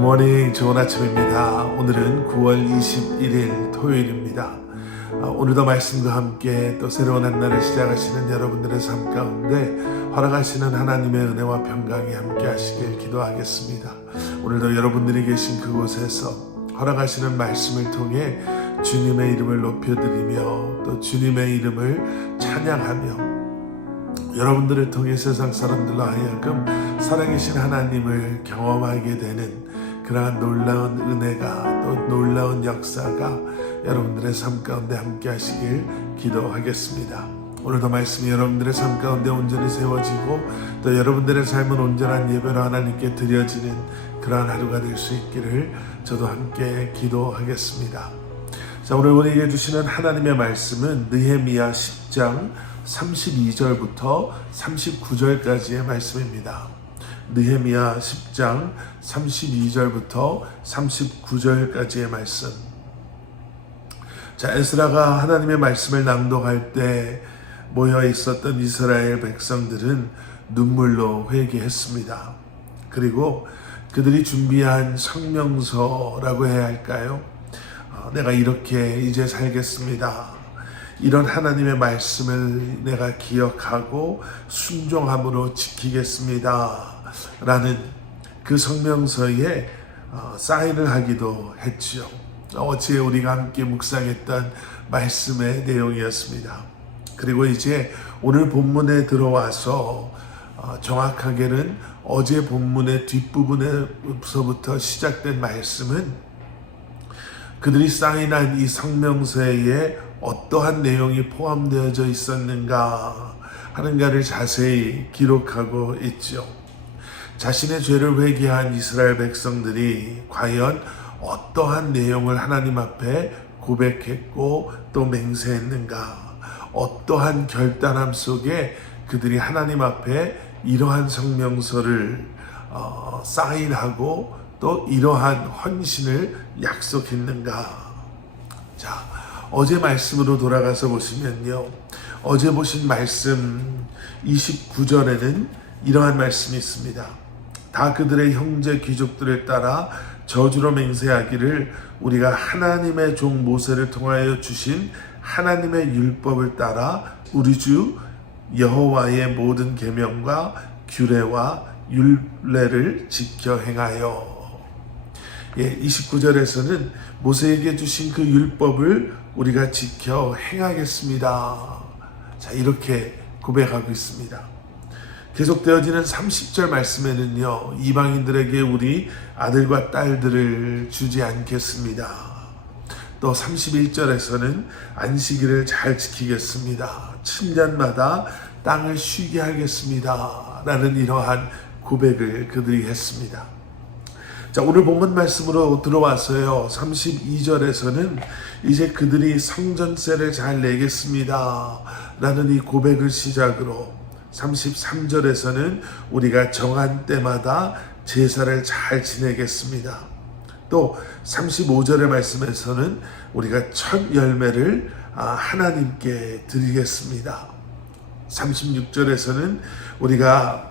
굿모닝, 좋은 아침입니다. 오늘은 9월 21일 토요일입니다. 오늘도 말씀과 함께 또 새로운 한 날을 시작하시는 여러분들의 삶 가운데 허락하시는 하나님의 은혜와 평강이 함께 하시길 기도하겠습니다. 오늘도 여러분들이 계신 그곳에서 허락하시는 말씀을 통해 주님의 이름을 높여드리며 또 주님의 이름을 찬양하며 여러분들을 통해 세상 사람들로 하여금 살아계신 하나님을 경험하게 되는 그러한 놀라운 은혜가 또 놀라운 역사가 여러분들의 삶 가운데 함께 하시길 기도하겠습니다. 오늘도 말씀이 여러분들의 삶 가운데 온전히 세워지고 또 여러분들의 삶은 온전한 예배로 하나님께 드려지는 그러한 하루가 될 수 있기를 저도 함께 기도하겠습니다. 자, 오늘 우리에게 주시는 하나님의 말씀은 느헤미야 10장 32절부터 39절까지의 말씀입니다. 느헤미야 10장 32절부터 39절까지의 말씀. 자, 에스라가 하나님의 말씀을 낭독할 때 모여 있었던 이스라엘 백성들은 눈물로 회개했습니다. 그리고 그들이 준비한 성명서라고 해야 할까요? 내가 이렇게 이제 살겠습니다. 이런 하나님의 말씀을 내가 기억하고 순종함으로 지키겠습니다 라는 그 성명서에 사인을 하기도 했지요. 어제 우리가 함께 묵상했던 말씀의 내용이었습니다. 그리고 이제 오늘 본문에 들어와서 정확하게는 어제 본문의 뒷부분에서부터 시작된 말씀은 그들이 사인한 이 성명서에 어떠한 내용이 포함되어져 있었는가 하는가를 자세히 기록하고 있죠. 자신의 죄를 회개한 이스라엘 백성들이 과연 어떠한 내용을 하나님 앞에 고백했고 또 맹세했는가, 어떠한 결단함 속에 그들이 하나님 앞에 이러한 성명서를 사인하고 또 이러한 헌신을 약속했는가. 자, 어제 말씀으로 돌아가서 보시면요, 어제 보신 말씀 29절에는 이러한 말씀이 있습니다. 다 그들의 형제 귀족들을 따라 저주로 맹세하기를 우리가 하나님의 종 모세를 통하여 주신 하나님의 율법을 따라 우리 주 여호와의 모든 계명과 규례와 율례를 지켜 행하여. 29절에서는 모세에게 주신 그 율법을 우리가 지켜 행하겠습니다. 자, 이렇게 고백하고 있습니다. 계속되어지는 30절 말씀에는요, 이방인들에게 우리 아들과 딸들을 주지 않겠습니다. 또 31절에서는 안식일을 잘 지키겠습니다. 7년마다 땅을 쉬게 하겠습니다 라는 이러한 고백을 그들이 했습니다. 자, 오늘 본문 말씀으로 들어와서요, 32절에서는 이제 그들이 성전세를 잘 내겠습니다 라는 이 고백을 시작으로 33절에서는 우리가 정한 때마다 제사를 잘 지내겠습니다. 또 35절의 말씀에서는 우리가 첫 열매를 하나님께 드리겠습니다. 36절에서는 우리가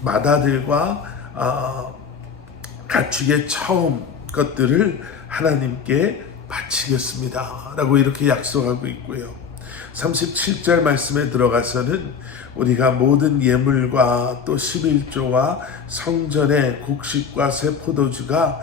맏아들과 가축의 처음 것들을 하나님께 바치겠습니다 라고 이렇게 약속하고 있고요. 37절 말씀에 들어가서는 우리가 모든 예물과 또 11조와 성전의 곡식과 새 포도주가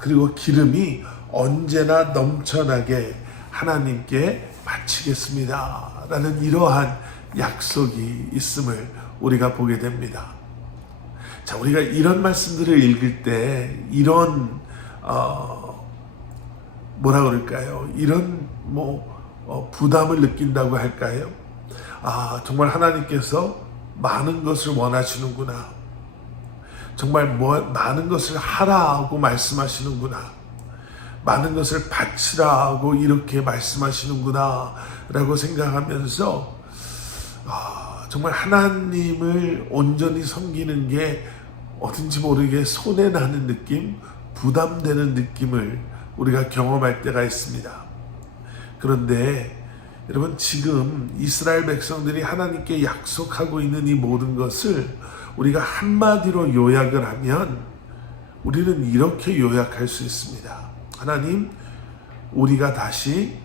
그리고 기름이 언제나 넘쳐나게 하나님께 바치겠습니다 라는 이러한 약속이 있음을 우리가 보게 됩니다. 자, 우리가 이런 말씀들을 읽을 때 이런 뭐라 그럴까요? 이런 부담을 느낀다고 할까요? 정말 하나님께서 많은 것을 원하시는구나. 정말 많은 것을 하라고 말씀하시는구나. 많은 것을 바치라고 이렇게 말씀하시는구나 라고 생각하면서 정말 하나님을 온전히 섬기는 게 어딘지 모르게 손해나는 느낌, 부담되는 느낌을 우리가 경험할 때가 있습니다. 그런데 여러분, 지금 이스라엘 백성들이 하나님께 약속하고 있는 이 모든 것을 우리가 한마디로 요약을 하면 우리는 이렇게 요약할 수 있습니다. 하나님, 우리가 다시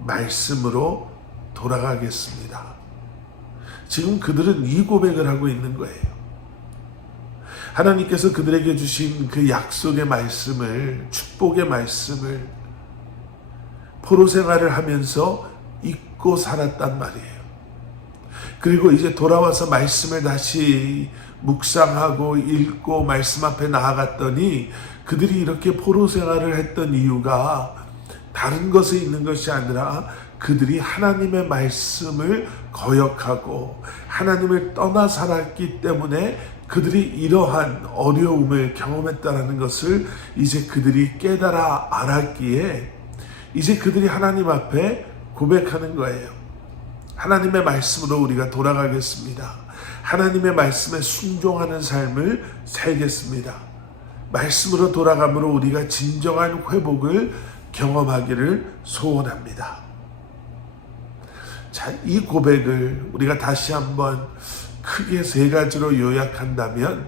말씀으로 돌아가겠습니다. 지금 그들은 이 고백을 하고 있는 거예요. 하나님께서 그들에게 주신 그 약속의 말씀을, 축복의 말씀을 포로 생활을 하면서 잊고 살았단 말이에요. 그리고 이제 돌아와서 말씀을 다시 묵상하고 읽고 말씀 앞에 나아갔더니 그들이 이렇게 포로 생활을 했던 이유가 다른 것에 있는 것이 아니라 그들이 하나님의 말씀을 거역하고 하나님을 떠나 살았기 때문에 그들이 이러한 어려움을 경험했다는 것을 이제 그들이 깨달아 알았기에 이제 그들이 하나님 앞에 고백하는 거예요. 하나님의 말씀으로 우리가 돌아가겠습니다. 하나님의 말씀에 순종하는 삶을 살겠습니다. 말씀으로 돌아감으로 우리가 진정한 회복을 경험하기를 소원합니다. 자, 이 고백을 우리가 다시 한번 크게 세 가지로 요약한다면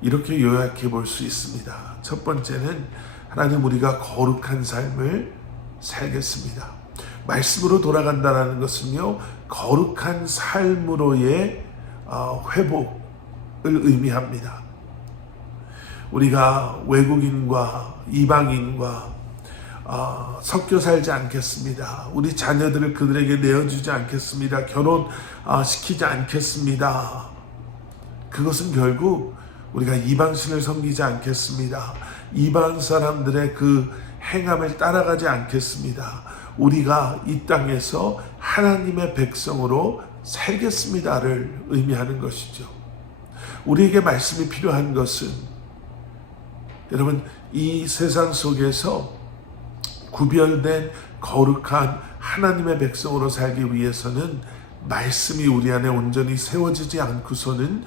이렇게 요약해 볼 수 있습니다. 첫 번째는 하나님, 우리가 거룩한 삶을 살겠습니다. 말씀으로 돌아간다는 것은요, 거룩한 삶으로의 회복을 의미합니다. 우리가 외국인과 이방인과 섞여 살지 않겠습니다. 우리 자녀들을 그들에게 내어주지 않겠습니다. 결혼시키지 않겠습니다. 그것은 결국 우리가 이방신을 섬기지 않겠습니다. 이방 사람들의 그 행함을 따라가지 않겠습니다. 우리가 이 땅에서 하나님의 백성으로 살겠습니다를 의미하는 것이죠. 우리에게 말씀이 필요한 것은, 여러분, 이 세상 속에서 구별된 거룩한 하나님의 백성으로 살기 위해서는 말씀이 우리 안에 온전히 세워지지 않고서는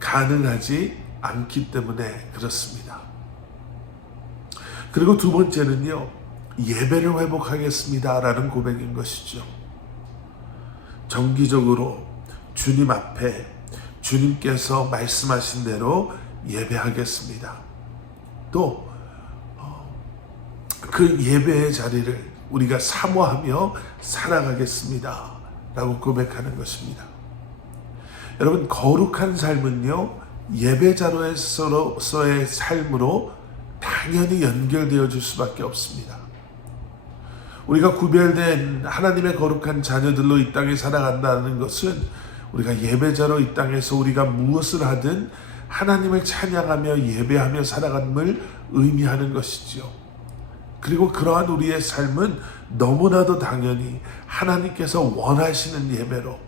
가능하지 않기 때문에 그렇습니다. 그리고 두 번째는요, 예배를 회복하겠습니다 라는 고백인 것이죠. 정기적으로 주님 앞에 주님께서 말씀하신 대로 예배하겠습니다. 또 그 예배의 자리를 우리가 사모하며 살아가겠습니다 라고 고백하는 것입니다. 여러분, 거룩한 삶은요, 예배자로서의 삶으로 당연히 연결되어 줄 수밖에 없습니다. 우리가 구별된 하나님의 거룩한 자녀들로 이 땅에 살아간다는 것은 우리가 예배자로 이 땅에서 우리가 무엇을 하든 하나님을 찬양하며 예배하며 살아감을 의미하는 것이죠. 그리고 그러한 우리의 삶은 너무나도 당연히 하나님께서 원하시는 예배로,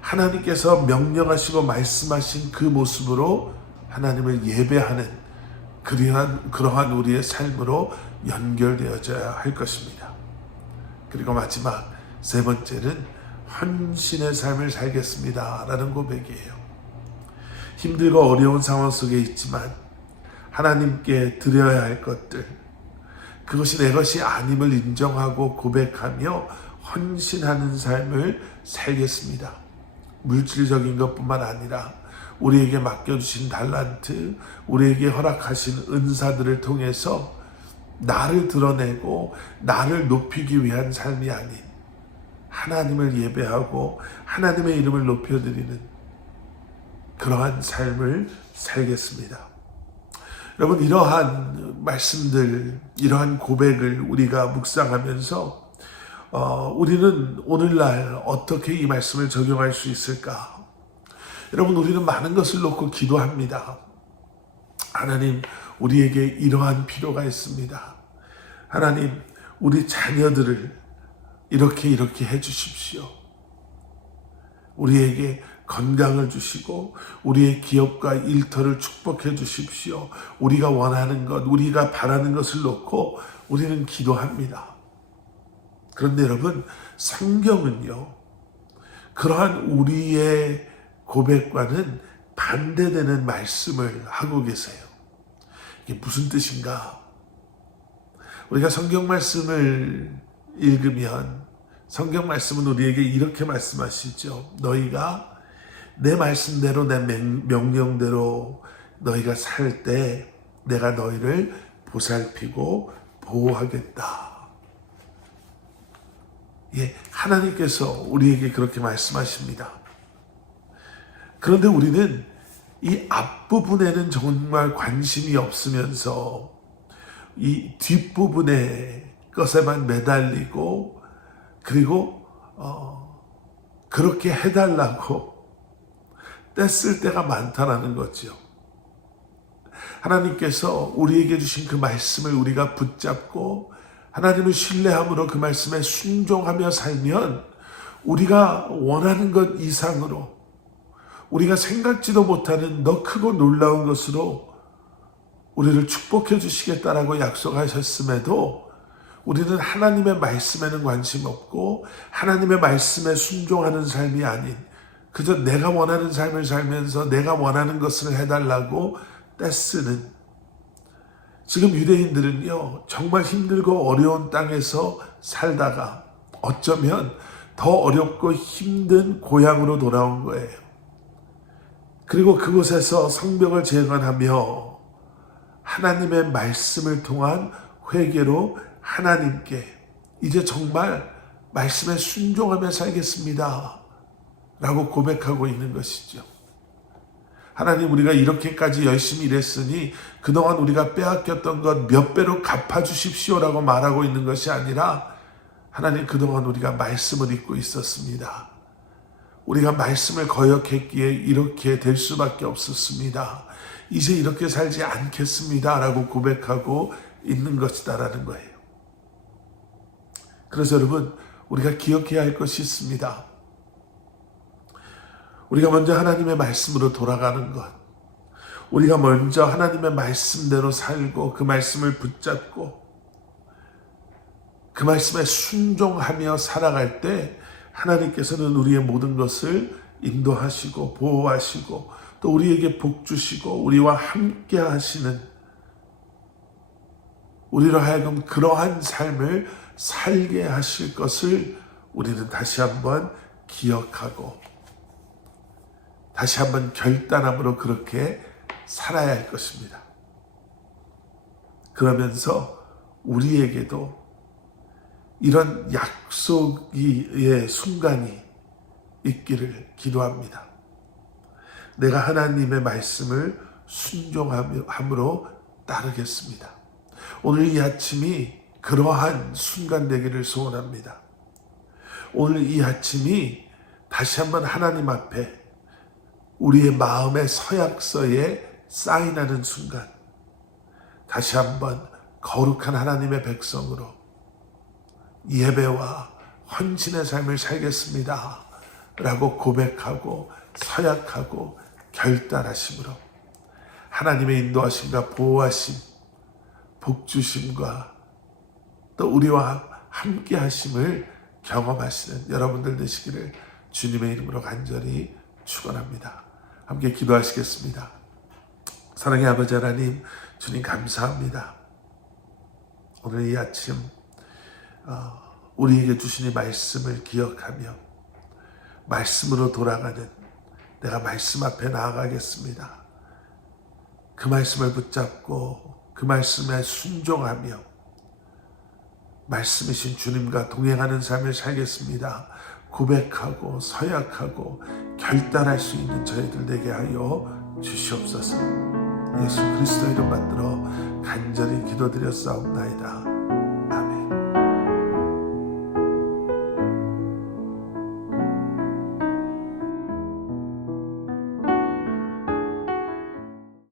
하나님께서 명령하시고 말씀하신 그 모습으로 하나님을 예배하는 그러한 우리의 삶으로 연결되어져야 할 것입니다. 그리고 마지막 세 번째는 헌신의 삶을 살겠습니다 라는 고백이에요. 힘들고 어려운 상황 속에 있지만 하나님께 드려야 할 것들, 그것이 내 것이 아님을 인정하고 고백하며 헌신하는 삶을 살겠습니다. 물질적인 것뿐만 아니라 우리에게 맡겨주신 달란트, 우리에게 허락하신 은사들을 통해서 나를 드러내고 나를 높이기 위한 삶이 아닌 하나님을 예배하고 하나님의 이름을 높여드리는 그러한 삶을 살겠습니다. 여러분, 이러한 말씀들, 이러한 고백을 우리가 묵상하면서 우리는 오늘날 어떻게 이 말씀을 적용할 수 있을까? 여러분, 우리는 많은 것을 놓고 기도합니다. 하나님, 우리에게 이러한 필요가 있습니다. 하나님, 우리 자녀들을 이렇게 해주십시오. 우리에게 건강을 주시고 우리의 기업과 일터를 축복해 주십시오. 우리가 원하는 것, 우리가 바라는 것을 놓고 우리는 기도합니다. 그런데 여러분, 성경은요, 그러한 우리의 고백과는 반대되는 말씀을 하고 계세요. 이게 무슨 뜻인가? 우리가 성경 말씀을 읽으면 성경 말씀은 우리에게 이렇게 말씀하시죠. 너희가 내 말씀대로 내 명령대로 너희가 살 때 내가 너희를 보살피고 보호하겠다. 예, 하나님께서 우리에게 그렇게 말씀하십니다. 그런데 우리는 이 앞부분에는 정말 관심이 없으면서 이 뒷부분의 것에만 매달리고 그리고 그렇게 해달라고 떼쓸 때가 많다라는 거죠. 하나님께서 우리에게 주신 그 말씀을 우리가 붙잡고 하나님을 신뢰함으로 그 말씀에 순종하며 살면 우리가 원하는 것 이상으로 우리가 생각지도 못하는 더 크고 놀라운 것으로 우리를 축복해 주시겠다라고 약속하셨음에도 우리는 하나님의 말씀에는 관심 없고 하나님의 말씀에 순종하는 삶이 아닌 그저 내가 원하는 삶을 살면서 내가 원하는 것을 해달라고 떼쓰는, 지금 유대인들은요 정말 힘들고 어려운 땅에서 살다가 어쩌면 더 어렵고 힘든 고향으로 돌아온 거예요. 그리고 그곳에서 성벽을 재건하며 하나님의 말씀을 통한 회개로 하나님께 이제 정말 말씀에 순종하며 살겠습니다 라고 고백하고 있는 것이죠. 하나님, 우리가 이렇게까지 열심히 일했으니 그동안 우리가 빼앗겼던 것 몇 배로 갚아주십시오라고 말하고 있는 것이 아니라, 하나님, 그동안 우리가 말씀을 잊고 있었습니다. 우리가 말씀을 거역했기에 이렇게 될 수밖에 없었습니다. 이제 이렇게 살지 않겠습니다 라고 고백하고 있는 것이다라는 거예요. 그래서 여러분, 우리가 기억해야 할 것이 있습니다. 우리가 먼저 하나님의 말씀으로 돌아가는 것, 우리가 먼저 하나님의 말씀대로 살고 그 말씀을 붙잡고 그 말씀에 순종하며 살아갈 때 하나님께서는 우리의 모든 것을 인도하시고 보호하시고 또 우리에게 복 주시고 우리와 함께 하시는, 우리로 하여금 그러한 삶을 살게 하실 것을 우리는 다시 한번 기억하고 다시 한번 결단함으로 그렇게 살아야 할 것입니다. 그러면서 우리에게도 이런 약속의 순간이 있기를 기도합니다. 내가 하나님의 말씀을 순종함으로 따르겠습니다. 오늘 이 아침이 그러한 순간 되기를 소원합니다. 오늘 이 아침이 다시 한번 하나님 앞에 우리의 마음의 서약서에 사인하는 순간, 다시 한번 거룩한 하나님의 백성으로 예배와 헌신의 삶을 살겠습니다 라고 고백하고 서약하고 결단하심으로 하나님의 인도하심과 보호하심, 복주심과 또 우리와 함께 하심을 경험하시는 여러분들 되시기를 주님의 이름으로 간절히 축원합니다. 함께 기도하시겠습니다. 사랑의 아버지 하나님, 주님 감사합니다. 오늘 이 아침 우리에게 주신 이 말씀을 기억하며 말씀으로 돌아가는 내가 말씀 앞에 나아가겠습니다. 그 말씀을 붙잡고 그 말씀에 순종하며 말씀이신 주님과 동행하는 삶을 살겠습니다. 고백하고 서약하고 결단할 수 있는 저희들 되게 하여 주시옵소서. 예수 그리스도 이름 받들어 간절히 기도드렸사옵나이다.